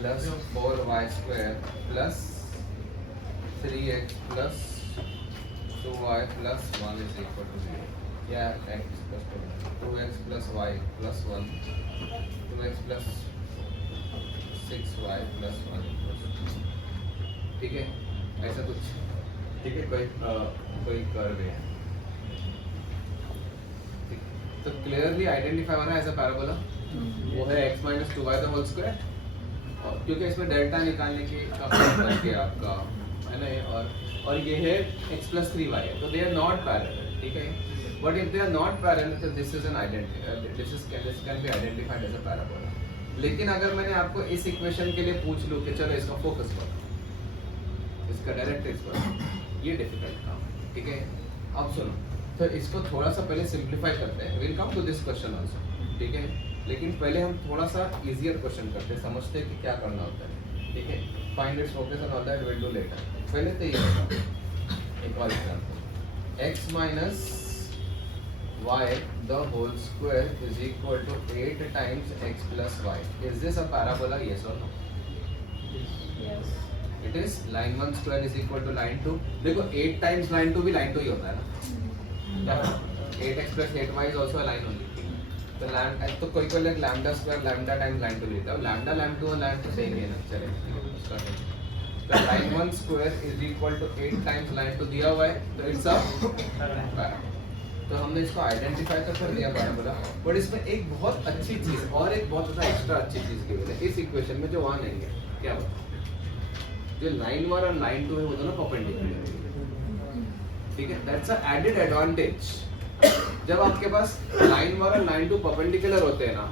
Plus 4y² plus 3x plus 2y plus 1 is equal to 0. या x plus 2x plus y plus 1 2x plus 6y plus 1. ठीक है, ऐसा कुछ. ठीक है, कोई कर्व है. तो क्लियरली आइडेंटिफाई होना एज अ पैराबोला. वो है x minus 2y the whole square. और क्योंकि इसमें डेल्टा निकालने की करके आपका है ना, और ये है x प्लस 3y है, तो दे आर नॉट पैरेलल. ठीक है, but if they are not parallel तो this is an this can be identified as a parabola. लेकिन अगर मैंने आपको इस इक्वेशन के लिए पूछ लूँ कि चलो इसका फोकस करो, इसका डायरेक्ट्रिक्स करो, ये डिफिकल्ट काम है. ठीक है, अब सुनो, तो इसको थोड़ा सा पहले सिंप्लीफाई करते हैं. Will come to this question also. ठीक है, लेकिन पहले हम थोड़ा सा इजियर क्वेश्चन करते हैं, समझते हैं कि क्या करना होता है. ठीक है, find its focus and all that will do later. पहले तो ये बताओ, एक और example, x minus y the whole square is equal to 8 times x plus y. Is this a parabola? Yes or no? Yes. It is. Line 1 square is equal to line 2. देखो 8 times line 2 भी line 2 ही होता है ना. 8x plus 8y is also a line only. तो lambda, तो कोई कोई लोग lambda square lambda time line 2 लेता है. लैम्डा लैम्डा 2 और line 2 सेम ही है ना. चले, तो line 1 square is equal to 8 times line 2 दिया हुआ है, तो it's a parabola. तो हमने इसको आइडेंटिफाई तो कर दिया पैराबोला. बट इसमें एक बहुत अच्छी चीज और एक बहुत ज़्यादा एक्स्ट्रा अच्छी चीज की वजह इस इक्वेशन में जो वहाँ नहीं है. क्या बात, जो लाइन 1 और लाइन 2 है वो दोनों परपेंडिकुलर. ठीक है, दैट्स अ एडेड एडवांटेज. जब आपके पास लाइन 1 और लाइन 2 परपेंडिकुलर होते हैं ना,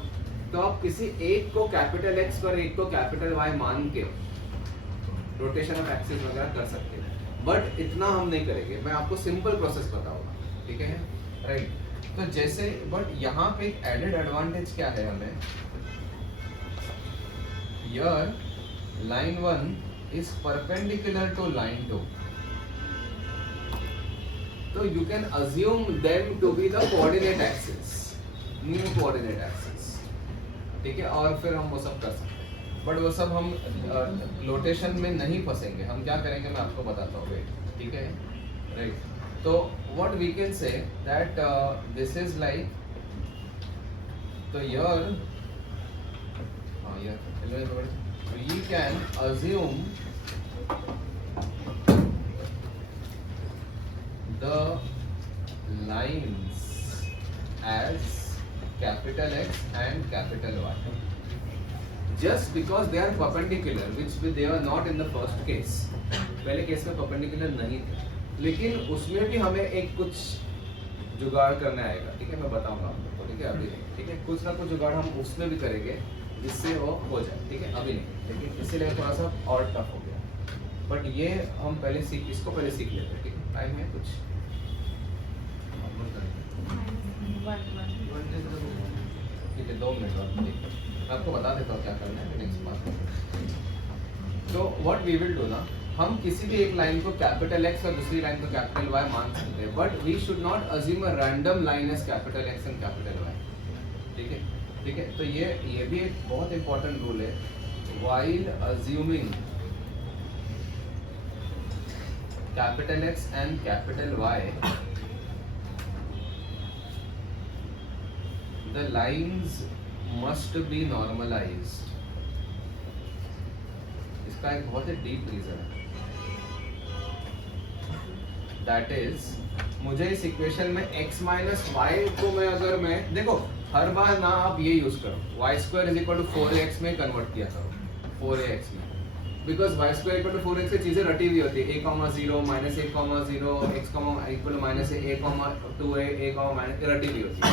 तो आप किसी एक को कैपिटल X और एक को कैपिटल Y मान के रोटेशन ऑफ एक्सिस वगैरह कर सकते हैं. बट इतना हम नहीं करेंगे, मैं आपको सिंपल प्रोसेस बताऊंगा. ठीक है, राइट. तो जैसे, बट यहाँ पे एक एडेड एडवांटेज क्या है हमें, यर line 1 is perpendicular to line 2, तो you can assume them to be the coordinate axis, new coordinate axis. ठीक है, और फिर हम वो सब कर सकते हैं. बट वो सब हम लोटेशन में नहीं फंसेंगे. हम क्या करेंगे मैं आपको बताता हूँ. वेट. ठीक है, right. So what we can say that this is like, so here we can assume the lines as capital X and capital Y just because they are perpendicular, which they are not in the first case. पहले case में perpendicular नहीं थे, लेकिन उसमें भी हमें एक कुछ जुगाड़ करना आएगा. ठीक है, मैं बताऊंगा आपको. ठीक है, अभी ठीक है, कुछ ना कुछ जुगाड़ हम उसमें भी करेंगे जिससे वो हो जाए. ठीक है, अभी नहीं, लेकिन इसीलिए थोड़ा सा और टफ हो गया. बट ये हम पहले इसको पहले सीख लेते हैं. ठीक है, टाइम है कुछ. ठीक है, 2 मिनट और. ठीक है, मैं आपको बता देता हूँ क्या करना है नेक्स्ट पार्ट. तो व्हाट वी विल डू ना, हम किसी भी एक लाइन को कैपिटल X और दूसरी लाइन को कैपिटल Y मान सकते हैं. But we should not assume a random line as capital X and capital Y. ठीक है, ठीक है. तो ये भी एक बहुत इंपॉर्टेंट रूल है. While assuming capital X and capital Y, the lines must be normalised. इसका एक बहुत ही डीप रीजन है. दैट इज, मुझे इस इक्वेशन में x माइनस वाई को मैं देखो हर बार ना आप ये यूज करो, y square is equal to 4ax में कन्वर्ट किया करो 4ax में, because y square equal to 4x से चीजें रटी हुई होती है. a, 0 minus a, 0 x equal to minus a, 2a, a minus रटी हुई होती है.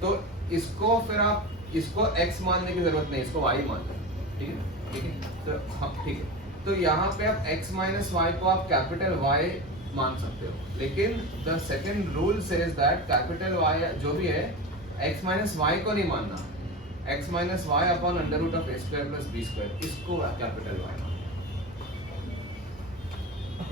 तो इसको फिर आप इसको x मानने की जरूरत नहीं, इसको y मान लो. ठीक है, ठीक है. तो हाँ, ठीक है. तो यहाँ पे आप x माइनस वाई को आप कैपिटल Y मान सकते हो, लेकिन the second rule says that capital Y जो भी है x माइनस वाई को नहीं मानना. x minus y upon under root of a square plus b square, इसको capital Y.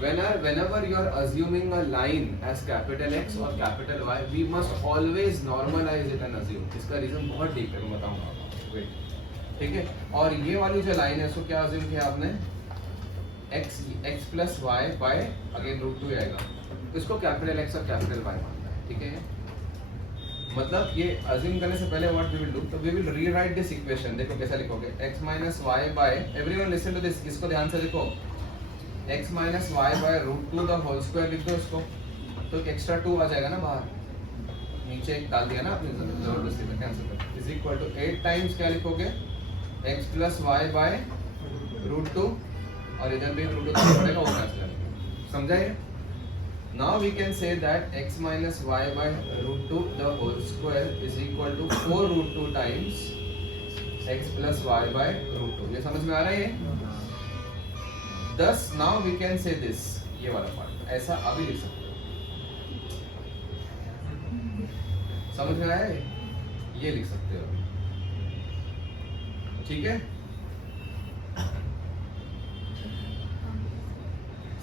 Whenever you are assuming a line as capital X or capital Y, we must always normalize it and assume. इसका reason बहुत deep है, मैं बताऊंगा आपको. Wait. ठीक है। और ये वाली जो लाइन है उसको क्या अज्यूम किया आपने, x plus y by again root 2 आएगा, इसको कैपिटल एक्स और कैपिटल वाई मानना है, ठीक है। मतलब ये अज्यूम करने से पहले व्हाट वी विल डू, तो we will rewrite this equation. देखो कैसा लिखोगे, x minus y by, everyone listen to this, इसको ध्यान से देखो, x minus y by root 2 the whole square लिख दो इसको, तो एक एक्स्ट्रा 2 आ जाएगा ना बाहर, नीचे एक डाल दिया ना आपने, जबरदस्ती में कैंसिल कर, इज इक्वल टू 8 टाइम्स क्या लिखोगे, x plus y by root 2, और इधर भी रूट 2 पड़ेगा, वो कैंसिल करेंगे, समझा ये। Now we can say that x minus y by root 2 the whole square is equal to 4 root 2 times x plus y by root 2। ये समझ में आ रहा है ये? Thus now we can say this, ये वाला पार्ट ऐसा अभी लिख सकते हो, समझ में आया ये लिख सकते हो, ठीक है,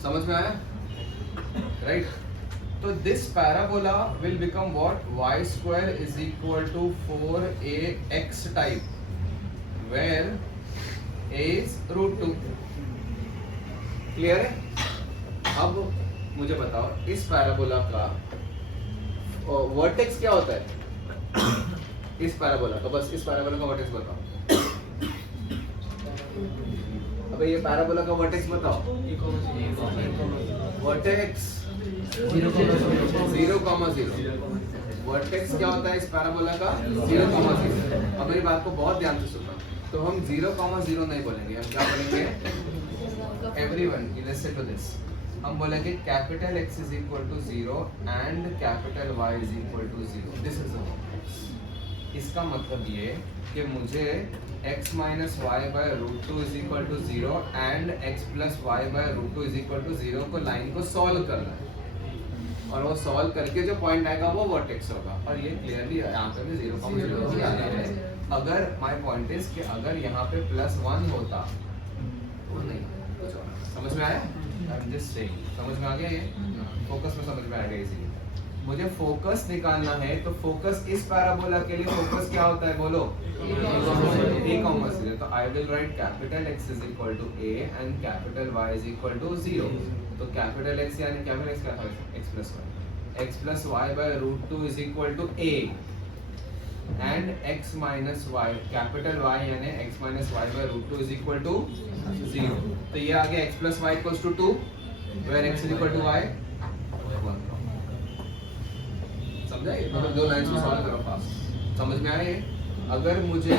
समझ में आया, राइट। तो this parabola will become what, y square is equal to 4ax type, where a is root 2, clear है। अब मुझे बताओ इस पैराबोला का वर्टेक्स क्या होता है, इस पैराबोला का, बस इस पैराबोला का वर्टेक्स बताओ। अबे ये पैराबोला का वर्टेक्स बताओ, वर्टेक्स 0,0, वर्टेक्स क्या होता है इस पैराबोला का, 0,0। अब मेरी बात को बहुत ध्यान से सुनना, तो हम 0,0 नहीं बोलेंगे, हम क्या बोलेंगे, एवरीवन लिसन टू दिस, हम बोलेंगे capital X is equal to 0 and capital Y is equal to 0, this is the vertex. इसका मतलब ये कि मुझे x minus y by root 2 is equal to 0 and x plus y by root 2 is equal to 0 को line को solve करना है, और वो सॉल्व करके जो पॉइंट आएगा वो वर्टेक्स होगा, और ये क्लियरली यहाँ पे भी 0,0 ही आ रहा है। अगर माय पॉइंट इज कि अगर यहाँ पे +1 होता तो नहीं, कुछ और, समझ में आया, आई एम जस्ट सेइंग, समझ में आ गया ये, फोकस में समझ में आ गया। इसीलिए मुझे फोकस निकालना है, तो फोकस इस पैराबोला के लिए फोकस क्या होता है बोलो, a, तो I will write capital X is equal to a and capital Y is equal to 0। तो कैपिटल X यानी कैपिटल X क्या था, x plus y, x plus y by root 2 is equal to a and x minus y, capital Y यानी x minus y by root 2 is equal to 0। तो ये आ गया x plus y equals to 2, where x is equal to y, समझा ये, मतलब दो lines को सॉल्व करो फास्ट, समझ में आया ये। अगर मुझे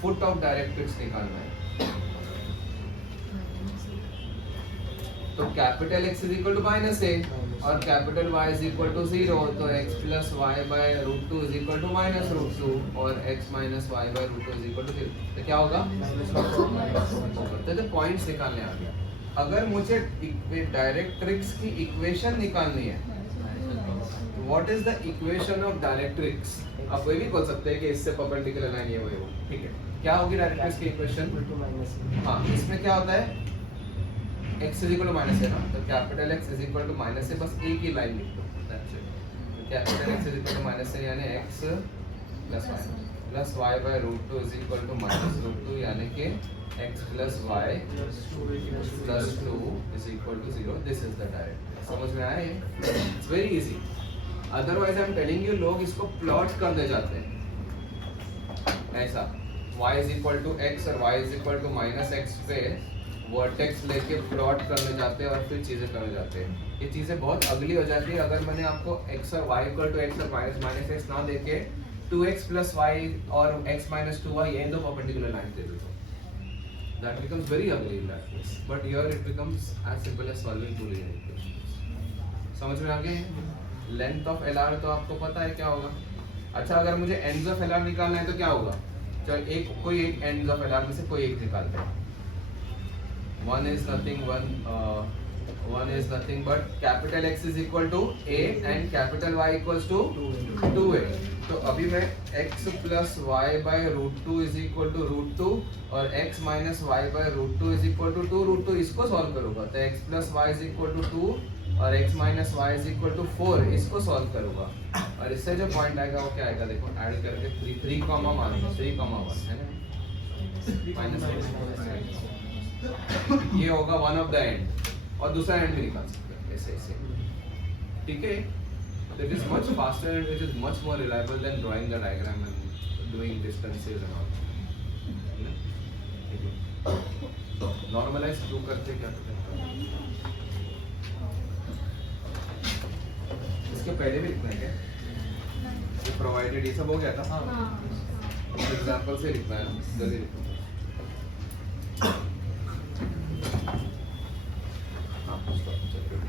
फुट ऑफ डायरेक्ट्रिक्स निकालना है, तो capital X is equal to minus a और capital Y is equal to 0, तो x plus y by root 2 is equal to minus root 2 और x minus y by root 2 is equal to 0, तो क्या होगा, तो पॉइंट्स निकालने आ गया। अगर मुझे डायरेक्ट्रिक्स की इक्वेशन निकालनी है, what is the equation of directrix, आप वही भी बोल सकते हैं कि इससे परपेंडिकुलर लाइन ये वो, ठीक है। क्या होगी डायरेक्ट्रिक्स की इक्वेशन, हाँ इसमें क्या होता है, x is equal to minus है ना, तो capital X is equal to minus है, बस एक ही लाइन लिख दो, that's it. Capital X is equal to minus है यानी x plus y by root 2 is equal to minus root 2 यानी कि x plus y plus 2 is equal to 0, this is the directrix. समझ में आया ये, it's very easy. Otherwise I am telling you, लोग इसको प्लॉट कर दे जाते हैं ऐसा, y is equal to x और y is equal to minus x पे वर्टेक्स लेके प्लॉट करने जाते हैं और फिर चीजें करने जाते हैं। ये चीजें बहुत अगली हो जाती है। अगर मैंने आपको x और y इक्वल टू x और माइनस x ना देके 2x प्लस y और x माइनस 2y ये दो परपेंडिकुलर लाइंस दे दो, that becomes very ugly in that case, but here it becomes as simple as solving two linear equations। समझ में आ गया। लेंथ ऑफ LR तो आपको पता है क्या होगा। अच्छा अगर मुझे एंड्स ऑफ LR निकालना है तो क्या होगा, चल कोई एक एंड्स ऑफ LR में से कोई एक निकालते हैं। one is nothing but capital X is equal to A and capital Y equals to 2A। तो अभी मैं x plus y by root 2 is equal to root 2 और x minus y by root 2 is equal to 2 root 2 इसको solve करूँगा, तो x plus y is equal to 2 और x minus y is equal to 4 इसको solve करूँगा, और इससे जो पॉइंट आएगा वो क्या आएगा, देखो ऐड करके 3, 3, मान लो 3, 1 है ना, माइनस ये होगा वन ऑफ द एंड और दूसरा एंड भी निकाल सकते हैं ऐसे ऐसे, ठीक है. That is much faster and it is much more reliable than drawing the diagram and doing distances and all. Normalize क्यों करते क्या करते हैं? इसके पहले भी लिखना है क्या? ये provided ये सब हो गया था? हाँ. एग्जाम्पल से लिखना है ना, जल्दी लिखो.